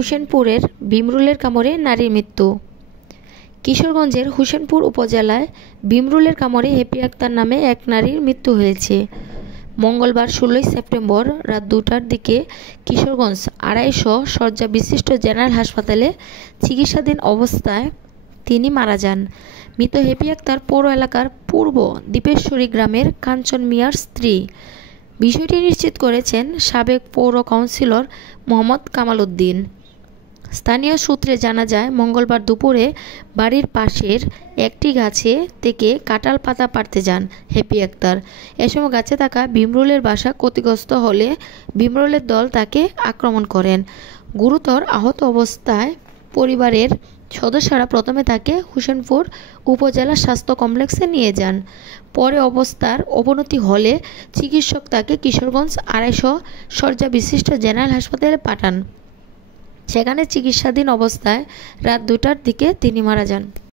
হোসেনপুরের ভীমরুলের কামড়ে নারীর মৃত্যু। কিশোরগঞ্জের হোসেনপুর উপজেলায় ভীমরুলের কামড়ে হ্যাপি আক্তার নামে এক নারীর মৃত্যু হয়েছে। মঙ্গলবার 16 সেপ্টেম্বর রাত 2টার দিকে কিশোরগঞ্জ 250 শয্যা বিশিষ্ট জেনারেল হাসপাতালে চিকিৎসাধীন অবস্থায় তিনি মারা যান। মৃত হ্যাপি আক্তার পৌর এলাকার পূর্ব দীপেশ্বরী গ্রামের কাঞ্চন মিয়ার স্ত্রী। বিষয়টি নিশ্চিত করেছেন সাবেক পৌর কাউন্সিলর মোহাম্মদ কামাল উদ্দিন। স্থানীয় সূত্রে জানা যায়, মঙ্গলবার দুপুরে বাড়ির পাশের একটি গাছে থেকে কাঁঠাল পাতা পাড়তে যান হ্যাপি আক্তার। এ সময় গাছে থাকা ভীমরুলের বাসা ক্ষতিগ্রস্ত হলে ভীমরুলের দল তাকে আক্রমণ করেন। গুরুতর আহত অবস্থায় পরিবারের সদস্যরা প্রথমে তাকে হোসেনপুর উপজেলা স্বাস্থ্য কমপ্লেক্সে নিয়ে যান। পরে অবস্থার অবনতি হলে চিকিৎসক তাকে কিশোরগঞ্জ 250 শয্যা বিশিষ্ট জেনারেল হাসপাতালে পাঠান। সেখানে চিকিৎসাধীন অবস্থায় রাত 2টার দিকে তিনি মারা যান।